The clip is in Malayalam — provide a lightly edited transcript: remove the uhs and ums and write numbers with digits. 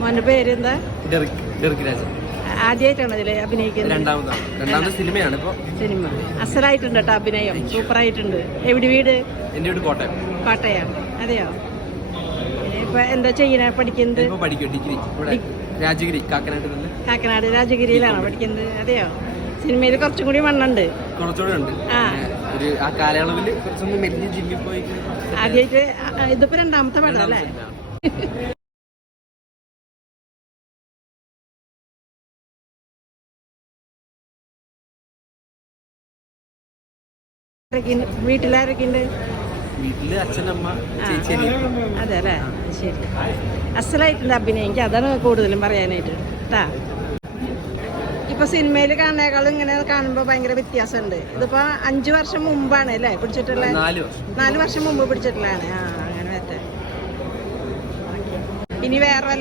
മോന്റെ പേരെന്താ? രാജ. ആദ്യമായിട്ടാണ് ഇതില് അഭിനയിക്കുന്നത്? രണ്ടാമത്തെ സിനിമയാണ് ഇപ്പൊ. സിനിമ അസലായിട്ടുണ്ട് കേട്ടോ, അഭിനയം സൂപ്പറായിട്ടുണ്ട്. എവിടെ വീട്? എന്റെ വീട് കോട്ടയം. കോട്ടയാണ്, അതെയോ? ഇപ്പൊ എന്താ ചെയ്യണ? പഠിക്കുന്നത്? ഡിഗ്രി രാജഗിരി, കാക്കനാട് രാജഗിരിയിലാണോ പഠിക്കുന്നത്? അതെയോ? സിനിമയിൽ കുറച്ചും കൂടി മണ്ണുണ്ട്. കുറച്ചുകൂടെ ഉണ്ട്. ആ കാലയളവിൽ കുറച്ചൊന്ന് മെലിഞ്ഞ് ജിമ്മിൽ പോയി. ആദ്യമായിട്ട് ഇതിപ്പോ രണ്ടാമത്തെ പടം അല്ലേ? വീട്ടിലാരൊക്കെയുണ്ട്? വീട്ടില് അച്ഛനമ്മ ചേച്ചി. അതെ അല്ലേ, ശരി. അസലായിട്ടുണ്ട് അഭിനയം, എനിക്ക് അതാണ് കൂടുതലും പറയാനായിട്ട് കേട്ടാ. ഇപ്പൊ സിനിമയിൽ കാണുന്നേക്കാളും ഇങ്ങനെ കാണുമ്പോ ഭയങ്കര വ്യത്യാസമുണ്ട്. ഇതിപ്പോ 5 വർഷം മുമ്പാണ് അല്ലേ പിടിച്ചിട്ടുള്ളത്? 4 വർഷം മുമ്പ് പിടിച്ചിട്ടുള്ളതാണ്. അങ്ങനെ പറ്റേ. ഇനി വേറെ വല്ല